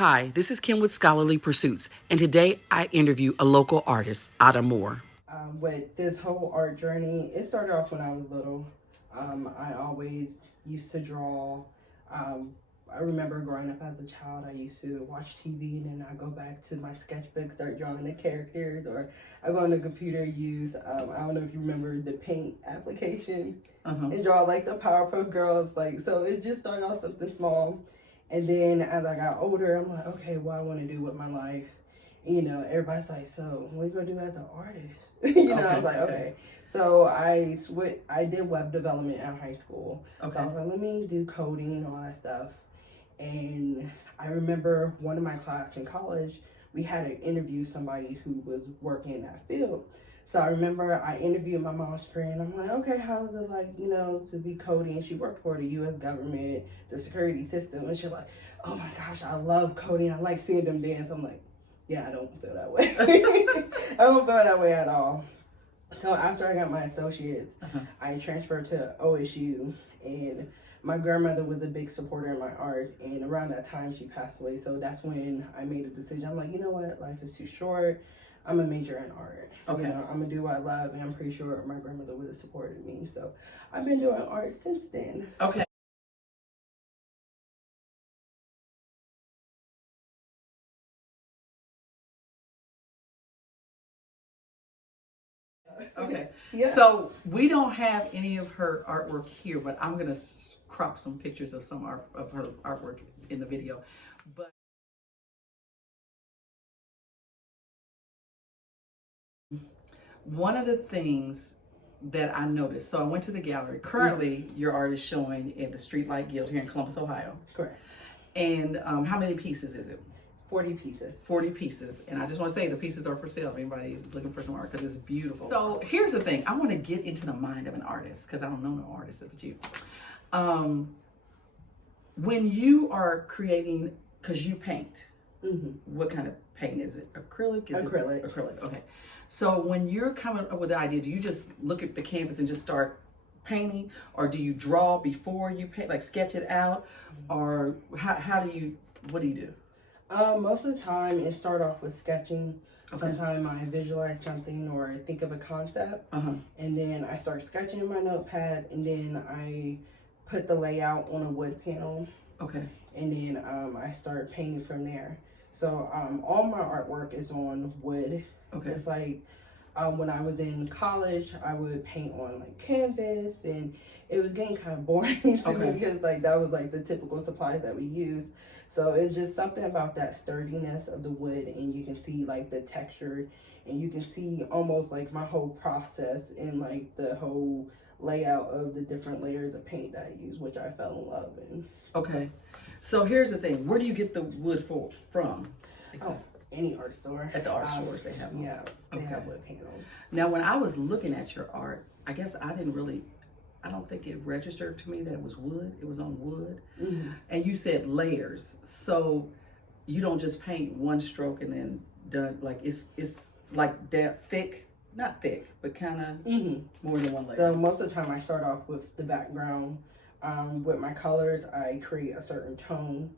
Hi, this is Kim with Scholarly Pursuits, and today I interview a local artist, Ada Moore. With this whole art journey, it started off when I was little. I always used to draw. Um, I remember growing up as a child, I used to watch TV and then I go back to my sketchbook, start drawing the characters, or I go on the computer, use, I don't know if you remember the paint application, and draw like the Powerpuff Girls. Like, so it just started off something small. And then as I got older, I'm like, okay, what I want to do with my life. Everybody's like, so what are you gonna do as an artist? I was like, okay. So I did web development in high school. Okay. So I was like, let me do coding and all that stuff. And I remember one of my class in college, we had to interview somebody who was working in that field. So I remember I interviewed my mom's friend. I'm like, okay, how's it like, to be coding? She worked for the U.S. government, the security system. And she's like, oh my gosh, I love coding. I like seeing them dance. I'm like, yeah, I don't feel that way. I don't feel that way at all. So after I got my associates, I transferred to OSU, and my grandmother was a big supporter in my art, and around that time she passed away. So that's when I made a decision. I'm like, you know what, life is too short. I'm a major in art. Okay. I'm gonna do what I love, and I'm pretty sure my grandmother would have supported me. So I've been doing art since then. Okay. Okay. Yeah. So we don't have any of her artwork here, but I'm gonna crop some pictures of some of her artwork in the video. But one of the things that I noticed, so I went to the gallery. Currently, your art is showing in the Streetlight Guild here in Columbus, Ohio. Correct. And how many pieces is it? 40 pieces. 40 pieces. And I just want to say the pieces are for sale if anybody is looking for some art, because it's beautiful. So here's the thing. I want to get into the mind of an artist, because I don't know no artist but you. When you are creating, because you paint, what kind of paint is it? Acrylic? Acrylic. Acrylic, okay. So when you're coming up with the idea, do you just look at the canvas and just start painting, or do you draw before you paint, like sketch it out, or what do you do? Most of the time, it start off with sketching. Okay. Sometimes I visualize something or think of a concept, and then I start sketching in my notepad, and then I put the layout on a wood panel. Okay. And then I start painting from there. So all my artwork is on wood. Okay. It's like when I was in college, I would paint on like canvas, and it was getting kind of boring to me because like that was like the typical supplies that we use. So it's just something about that sturdiness of the wood, and you can see like the texture, and you can see almost like my whole process and like the whole layout of the different layers of paint that I use, which I fell in love in. Okay. So here's the thing. Where do you get the wood from? Exactly. Oh, any art store. At the art stores they have them. Yeah, they have wood panels. Now when I was looking at your art, I guess I don't think it registered to me that it was wood. It was on wood. And you said layers. So you don't just paint one stroke and then done, like it's like that thick, not thick, but kind of more than one layer. So most of the time I start off with the background. With my colors, I create a certain tone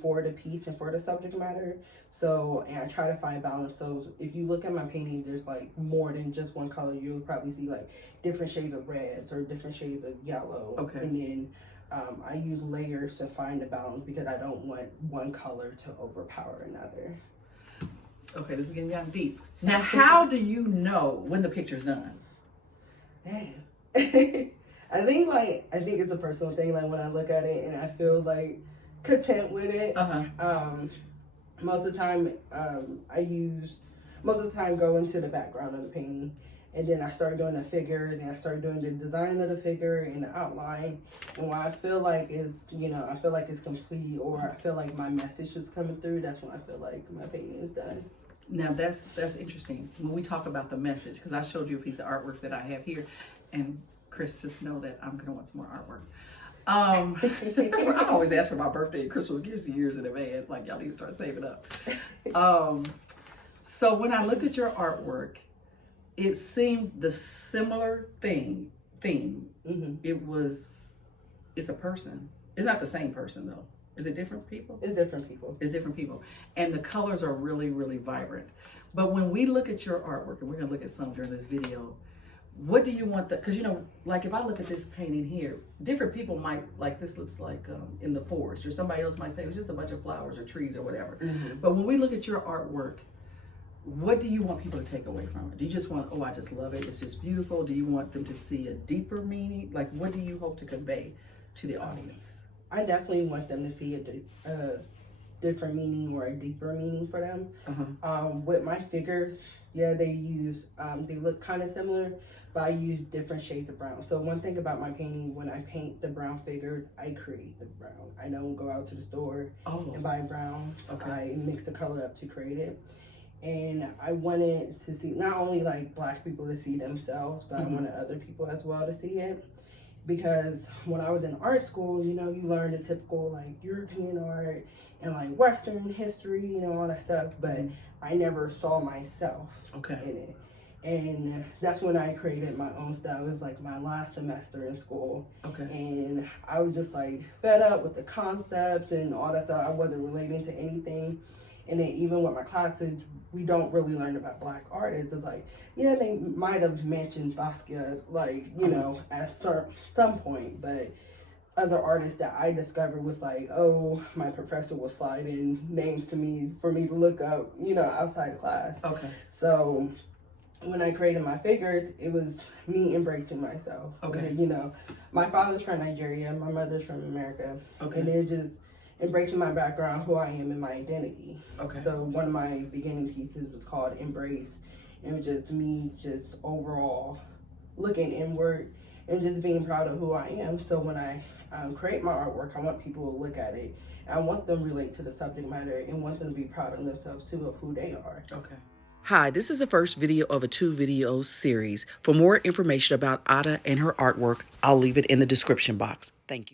for the piece and for the subject matter. So, and I try to find balance. So if you look at my painting, there's like more than just one color. You'll probably see like different shades of reds or different shades of yellow. Okay. And then I use layers to find the balance, because I don't want one color to overpower another. Okay, this is getting down deep. Now, how do you know when the picture's done? Man. I think it's a personal thing. Like when I look at it and I feel like content with it. Most of the time, go into the background of the painting, and then I start doing the figures, and I start doing the design of the figure and the outline. And when I feel like it's complete, or I feel like my message is coming through, that's when I feel like my painting is done. Now that's interesting when we talk about the message, because I showed you a piece of artwork that I have here, and Chris, just know that I'm gonna want some more artwork. I always ask for my birthday and Christmas gifts years in advance. Like, y'all need to start saving up. So when I looked at your artwork, it seemed the similar theme. It's a person. It's not the same person though. Is it different people? It's different people. It's different people. And the colors are really, really vibrant. But when we look at your artwork, and we're gonna look at some during this video, what do you want because like if I look at this painting here, different people might, like this looks like in the forest, or somebody else might say it was just a bunch of flowers or trees or whatever. But when we look at your artwork, what do you want people to take away from it? Do you just want, oh, I just love it, it's just beautiful? Do you want them to see a deeper meaning? Like, what do you hope to convey to the audience? I definitely want them to see a different meaning or a deeper meaning for them. With my figures, yeah, they look kind of similar, but I use different shades of brown. So one thing about my painting, when I paint the brown figures, I create the brown. I don't go out to the store and buy brown. Okay. I mix the color up to create it. And I wanted to see, not only like Black people to see themselves, but I wanted other people as well to see it. Because when I was in art school, you learn the typical like European art and like Western history, all that stuff, but I never saw myself in it. And that's when I created my own style. It was like my last semester in school. And I was just like fed up with the concepts and all that stuff. I wasn't relating to anything. And then even with my classes, we don't really learn about Black artists. It's like, yeah, they might have mentioned Basquiat, like, at some point, but other artists that I discovered was like, oh, my professor was sliding names to me for me to look up, outside of class. So when I created my figures, it was me embracing myself. My father's from Nigeria, my mother's from America. And it just embracing my background, who I am, and my identity. So one of my beginning pieces was called Embrace. It was just me just overall looking inward and just being proud of who I am. So when I create my artwork, I want people to look at it. I want them to relate to the subject matter and want them to be proud of themselves too, of who they are. Hi, this is the first video of a 2-video series. For more information about Ada and her artwork, I'll leave it in the description box. Thank you.